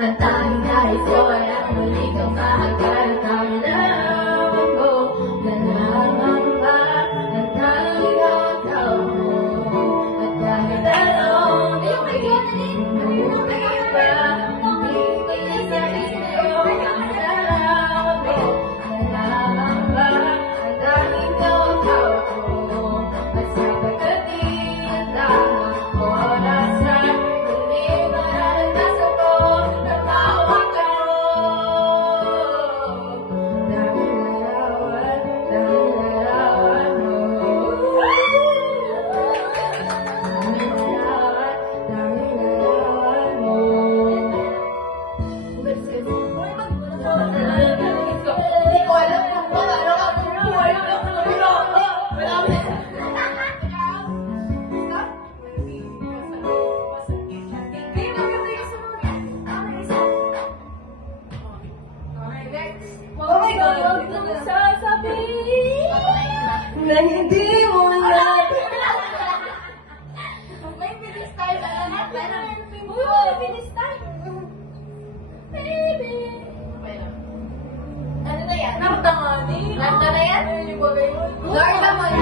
Ang tanging nais ko ay ang muli kang mahagkan. Tawinawan mo na nangamba ang tanging hataw mo. At kahit anong umuwi pa, hindi pinagsalit ko ang narawan mo na nangamba ang tanging hataw mo. At sa pagkating ang oras na na hindi mo na may finish time finish time baby ano na yan? Nanta na yan? Lord naman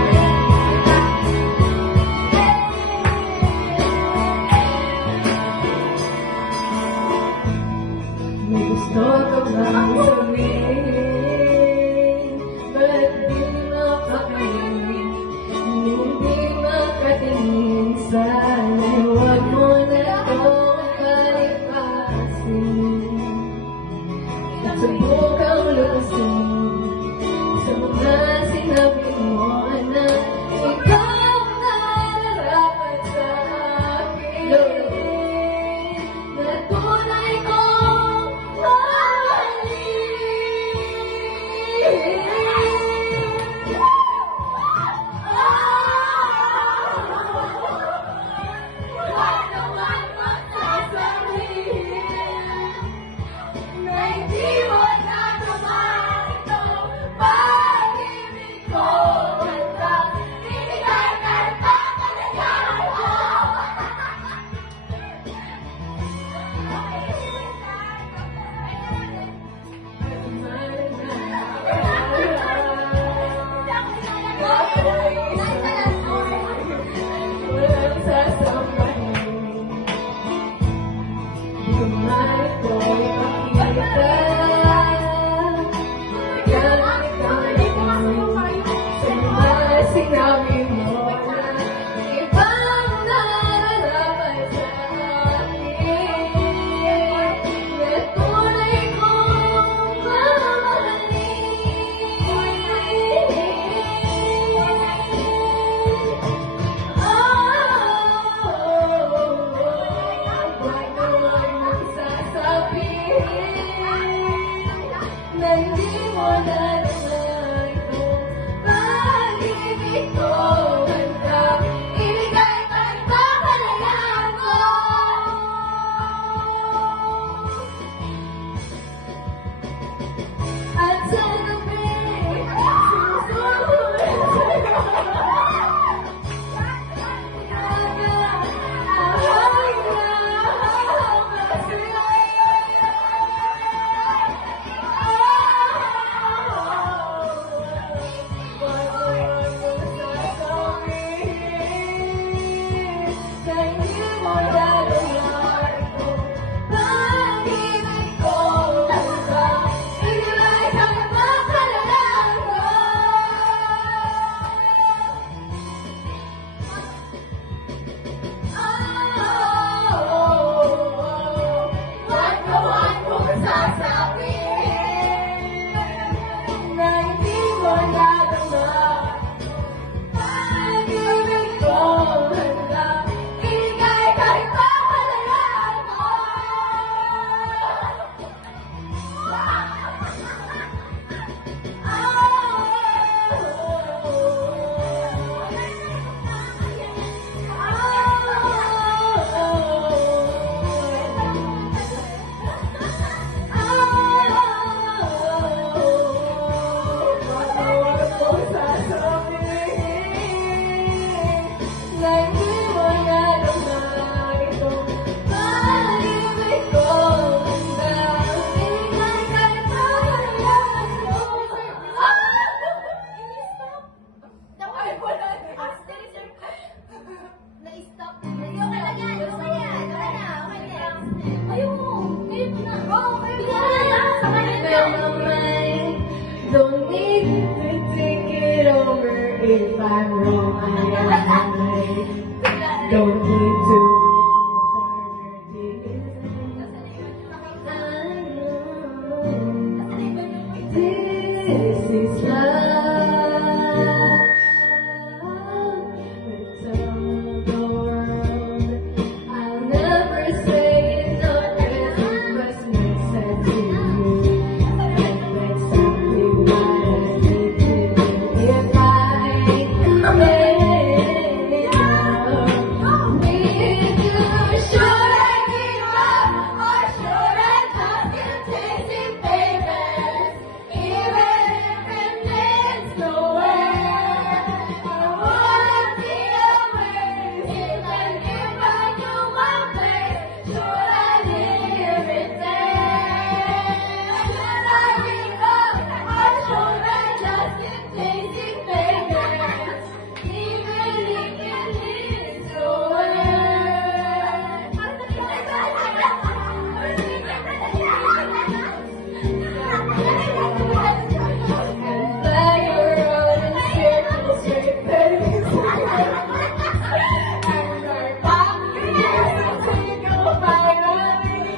may gusto ka bang sabihin ba't di makakinig hindi makatingin sana'y huwag mo na itong palipasin at subukang lusin sa mga sinabi mo na if I'm wrong, I am right. Don't need to look no farther, this is love. But tell the world I'll never say it, no, 'cause it must make sense to you. That's exactly what I need to do. If I made love with you, should I give up or should I just taste it, baby? Even if it leads nowhere, I wanna be away. Even if I knew my place, should I live it there? Should I give up or should I just taste it, baby? Even if it leads and fly around in circles, repeating and our pockets go finally.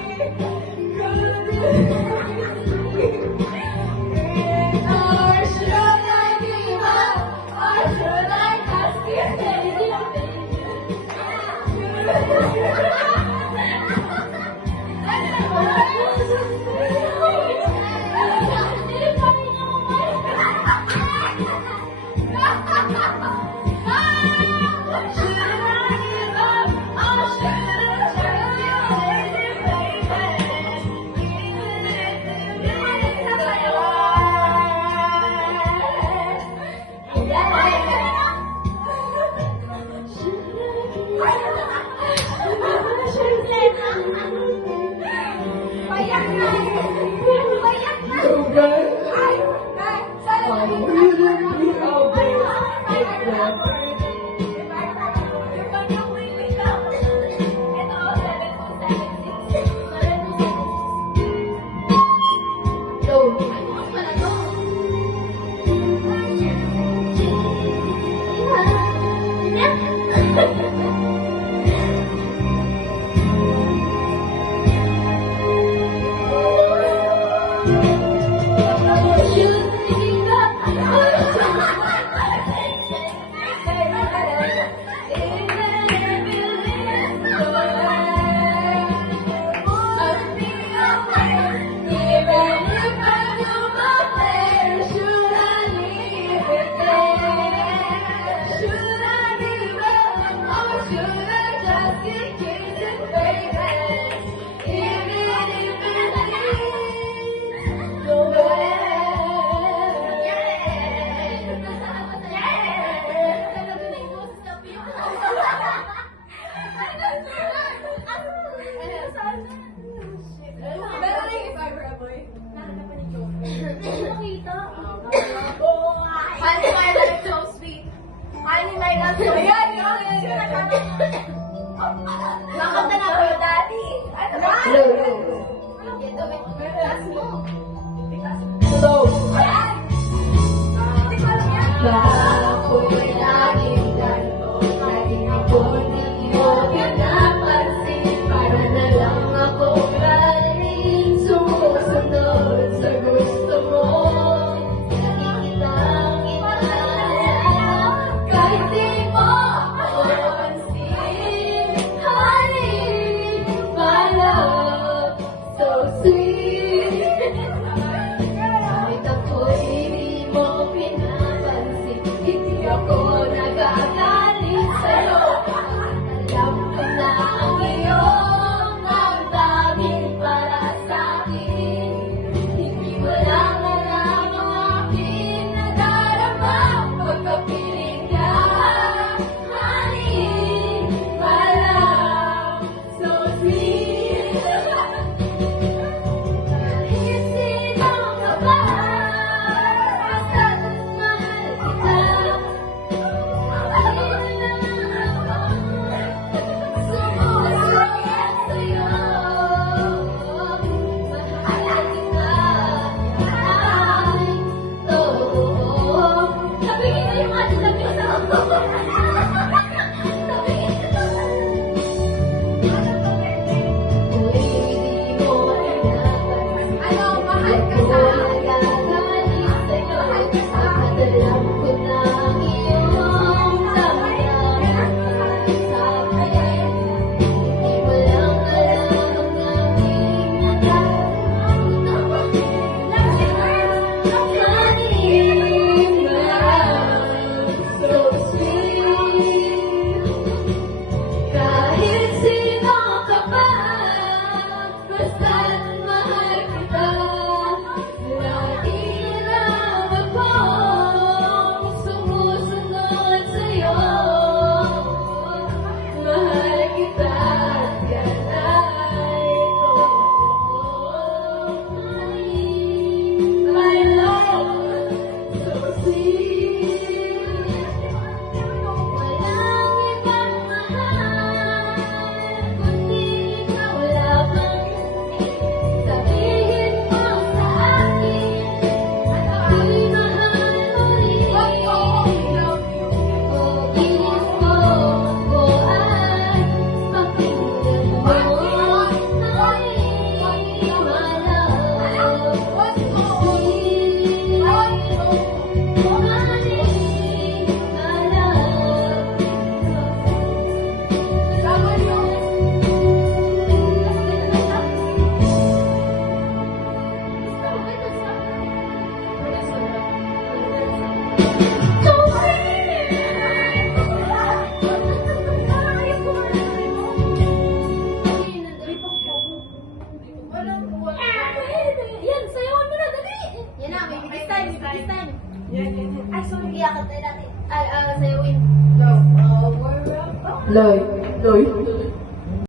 Or should I give up? Or should I just keep Honey, my love so sweet. Honey, my love so sweet. Nakanta na ko, Daddy. Ano ba? So, Ako'y laging ganito, laging ako hindi mo pinapansin. Para na lang ako galing sumusunod sa gusto mo. Nakikitang inaalala kahit di mo ako pansin. Honey, my love, so sweet. Kahit ako'y hindi mo pinapansin, Lord,